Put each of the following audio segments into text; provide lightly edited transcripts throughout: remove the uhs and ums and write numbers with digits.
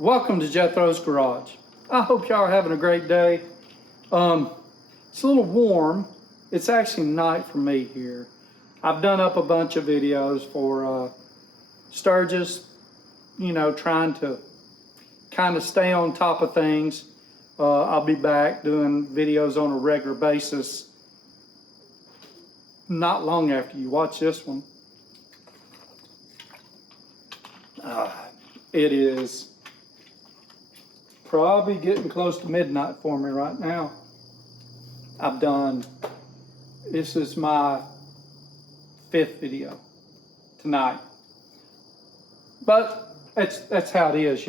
Welcome to Jethro's Garage. I hope y'all are having a great day. It's a little warm. It's actually night for me here. I've done up a bunch of videos for Sturgis, trying to kind of stay on top of things. I'll be back doing videos on a regular basis not long after you watch this one. It is probably getting close to midnight for me right now. This is my 5th video tonight. But that's how it is,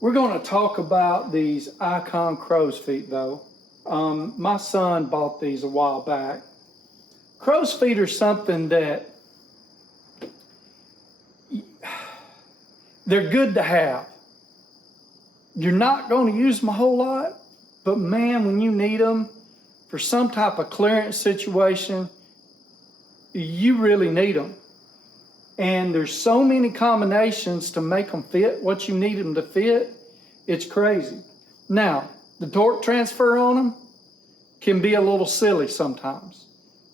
We're going to talk about these Icon crow's feet though. My son bought these a while back. Crow's feet are something that they're good to have. You're not going to use them a whole lot, but man, when you need them for some type of clearance situation, you really need them. And there's so many combinations to make them fit what you need them to fit. It's crazy. Now, the torque transfer on them can be a little silly sometimes.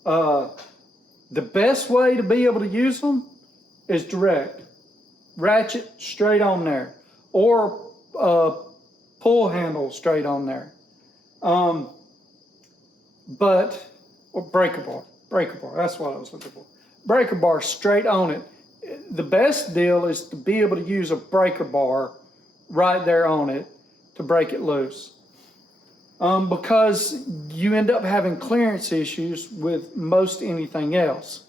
The best way to be able to use them is direct. Ratchet straight on there, or pull handle straight on there. Or breaker bar, that's what I was looking for. Breaker bar straight on it. The best deal is to be able to use a breaker bar right there on it to break it loose. Because you end up having clearance issues with most anything else,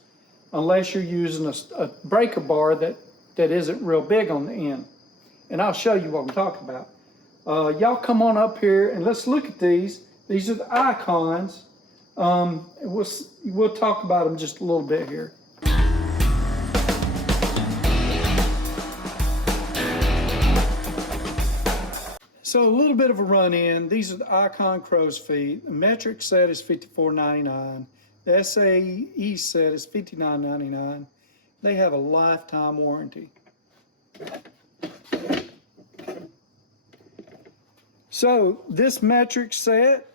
unless you're using a breaker bar that isn't real big on the end. And I'll show you what I'm talking about. Y'all come on up here and let's look at these. These are the Icons. We'll talk about them just a little bit here. So a little bit of a run-in. These are the Icon crow's feet. The metric set is $54.99. The SAE set is $59.99. They have a lifetime warranty. So this metric set,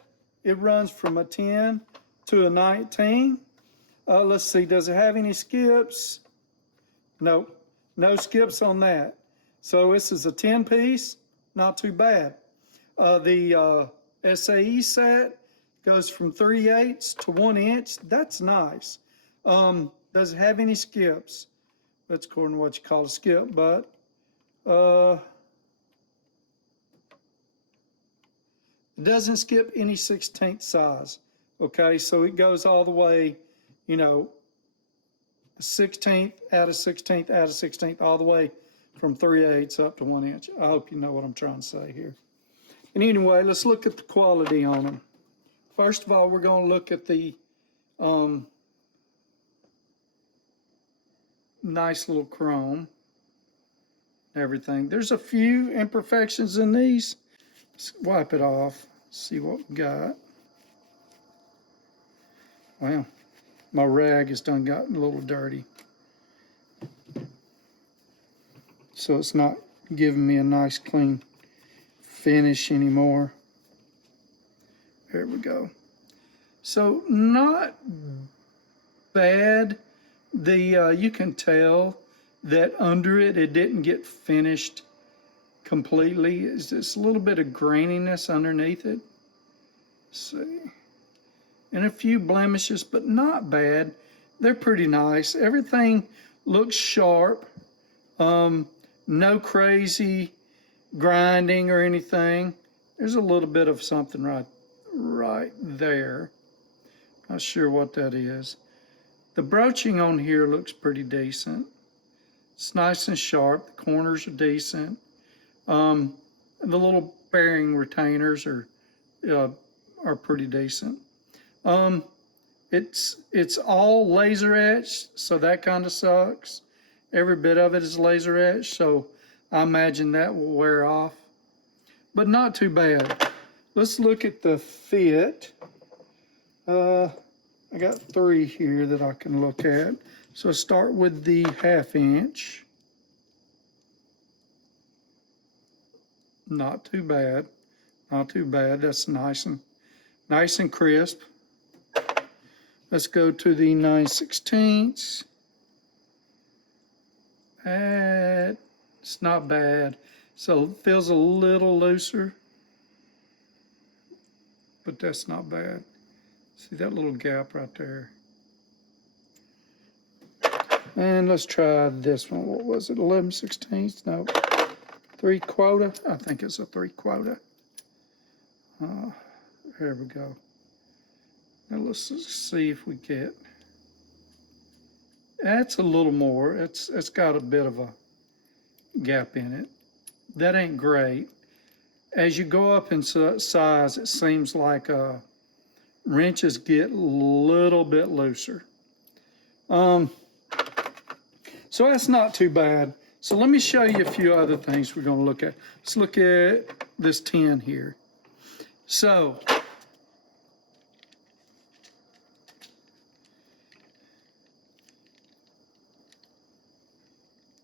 it runs from a 10 to a 19. Let's see, does it have any skips? Nope, no skips on that. So this is a 10 piece, not too bad. The SAE set goes from 3/8 to 1 inch. That's nice. Does it have any skips? That's according to what you call a skip, but it doesn't skip any 1/16 size. Okay, so it goes all the way, 1/16 out of 1/16 out of 1/16, all the way from 3/8 up to 1 inch. I hope you know what I'm trying to say here. And anyway, let's look at the quality on them. First of all, we're going to look at the nice little chrome, everything. There's a few imperfections in these. Let's wipe it off, see what we got. Wow, my rag has done gotten a little dirty. So it's not giving me a nice clean finish anymore. There we go. So not bad. You can tell that under it didn't get finished completely. It's just a little bit of graininess underneath it. Let's see. And a few blemishes, but not bad. They're pretty nice. Everything looks sharp. No crazy grinding or anything. There's a little bit of something right there. Not sure what that is. The broaching on here looks pretty decent. It's nice and sharp. The corners are decent. The little bearing retainers are pretty decent. It's all laser etched, so that kind of sucks. Every bit of it is laser etched, so I imagine that will wear off. But not too bad. Let's look at the fit. I got 3 here that I can look at. So start with the 1/2 inch. Not too bad. Not too bad. That's nice and crisp. Let's go to the 9/16. It's not bad. So it feels a little looser, but that's not bad. See that little gap right there? And let's try this one. What was it? 11/16? No. 3/4. I think it's a 3/4. There we go. Now let's see if we get. That's a little more. It's got a bit of a gap in it. That ain't great. As you go up in size, it seems like wrenches get a little bit looser. So that's not too bad. So let me show you a few other things we're going to look at. Let's look at this 10 here. So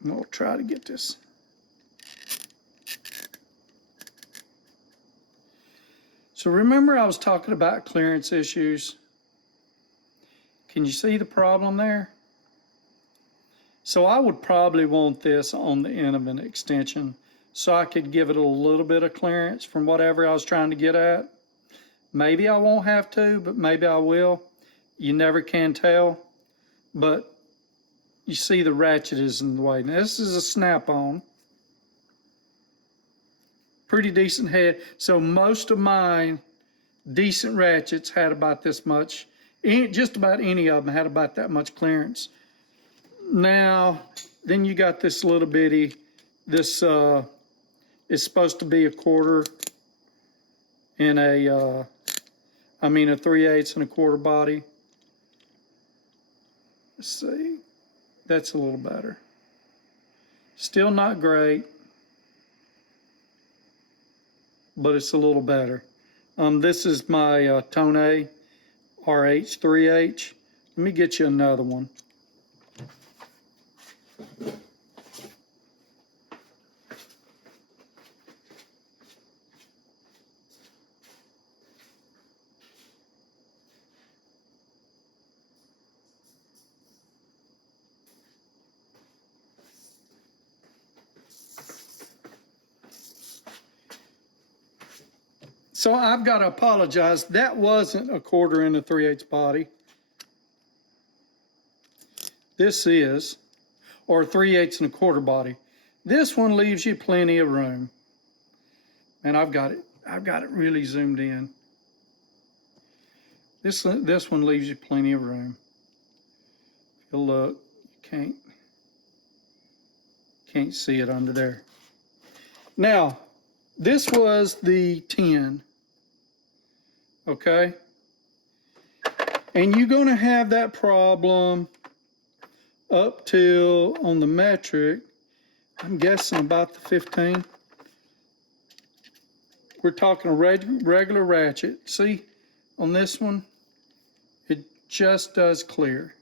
we'll try to get this. So remember I was talking about clearance issues? Can you see the problem there? So I would probably want this on the end of an extension so I could give it a little bit of clearance from whatever I was trying to get at. Maybe I won't have to, but maybe I will. You never can tell. But you see the ratchet is in the way. Now this is a snap-on. Pretty decent head. So most of mine decent ratchets had about this much. Just about any of them had about that much clearance. Now, then you got this little bitty, this is supposed to be a 1/4 in a 3/8 and a 1/4 body. Let's see, that's a little better. Still not great, but it's a little better. This is my Tone A RH 3H. Let me get you another one. So I've got to apologize. That wasn't a 1/4 in a 3/8 body. This is, or 3/8 and a 1/4 body. This one leaves you plenty of room. And I've got it really zoomed in. This one leaves you plenty of room. If you look, you can't see it under there. Now, this was the 10. Okay? And you're going to have that problem up till, on the metric, I'm guessing about the 15. We're talking a regular ratchet. See, on this one, it just does clear.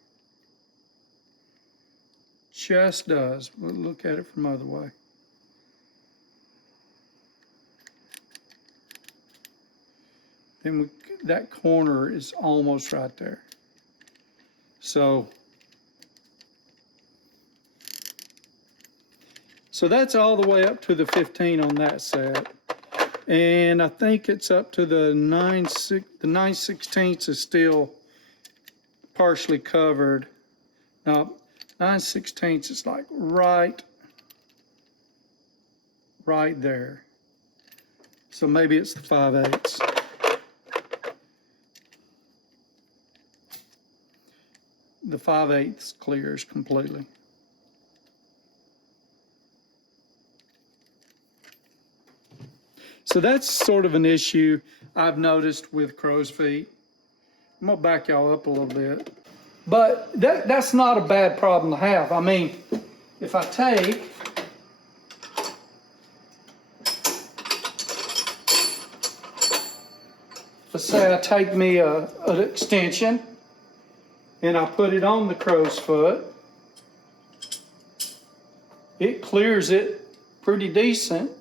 Just does. We'll look at it from the other way. Then that corner is almost right there. So that's all the way up to the 15 on that set. And I think it's up to the 9/16 is still partially covered. Now, 9/16 is like right there. So maybe it's the 5/8. The 5/8 clears completely. So that's sort of an issue I've noticed with crow's feet. I'm gonna back y'all up a little bit. But that's not a bad problem to have. I mean, if I take let's say I take me an extension and I put it on the crow's foot, it clears it pretty decent.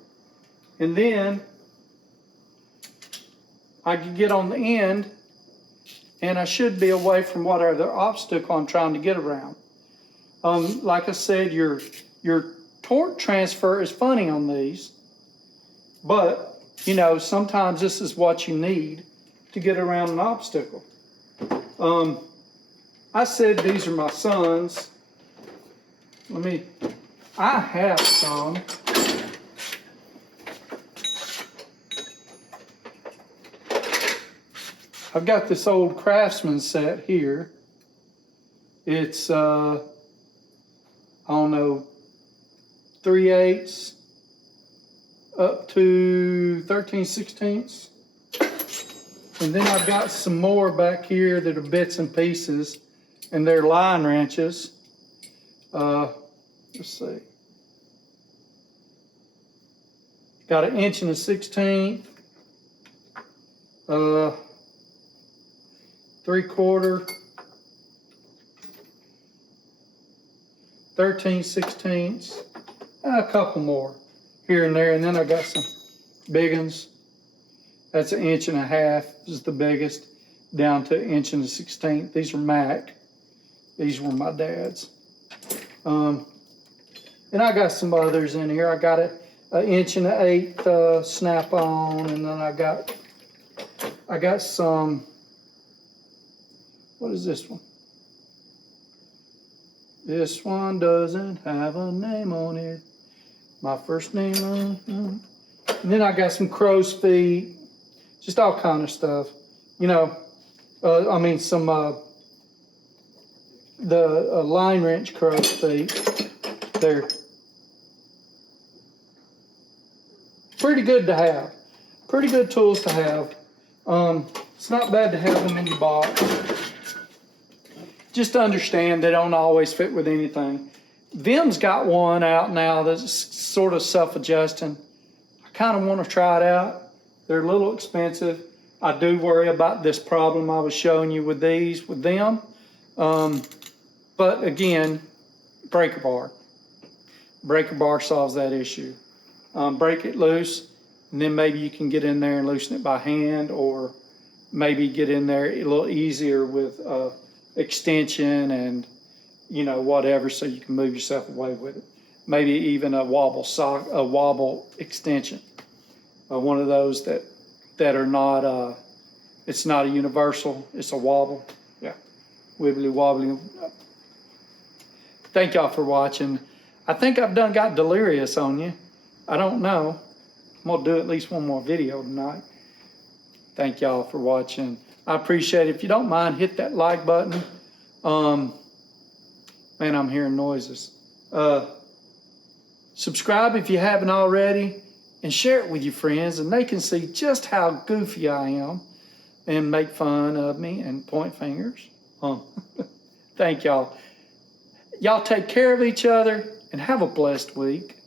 And then I can get on the end, and I should be away from whatever obstacle I'm trying to get around. Like I said, your torque transfer is funny on these, but you know, sometimes this is what you need to get around an obstacle. I said these are my sons. I have some. I've got this old Craftsman set here. It's, I don't know, 3/8 up to 13/16. And then I've got some more back here that are bits and pieces, and they're line wrenches. Let's see. Got 1 1/16, 3/4, 13/16, a couple more here and there, and then I got some big ones. That's 1 1/2 is the biggest, down to 1 1/16. These are Mac. These were my dad's. And I got some others in here. I got a 1 1/8 snap-on, and then I got some. What is this one? This one doesn't have a name on it. My first name on it. And then I got some crow's feet, just all kind of stuff. You know, some the line wrench crow's feet. They're pretty good to have. Pretty good tools to have. It's not bad to have them in your box. Just understand they don't always fit with anything. Vim's got one out now that's sort of self-adjusting. I kind of want to try it out. They're a little expensive. I do worry about this problem I was showing you with these, with them. But again, breaker bar. Breaker bar solves that issue. Break it loose, and then maybe you can get in there and loosen it by hand, or maybe get in there a little easier with extension and, you know, whatever, so you can move yourself away with it. Maybe even a wobble extension. One of those that are not, it's not a universal, it's a wobble. Yeah, wibbly wobbly. Thank y'all for watching. I think I've got delirious on you. I don't know. I'm gonna do at least one more video tonight. Thank y'all for watching. I appreciate it. If you don't mind, hit that like button. Man, I'm hearing noises. Subscribe if you haven't already, and share it with your friends, and they can see just how goofy I am and make fun of me and point fingers. Thank y'all. Y'all take care of each other and have a blessed week.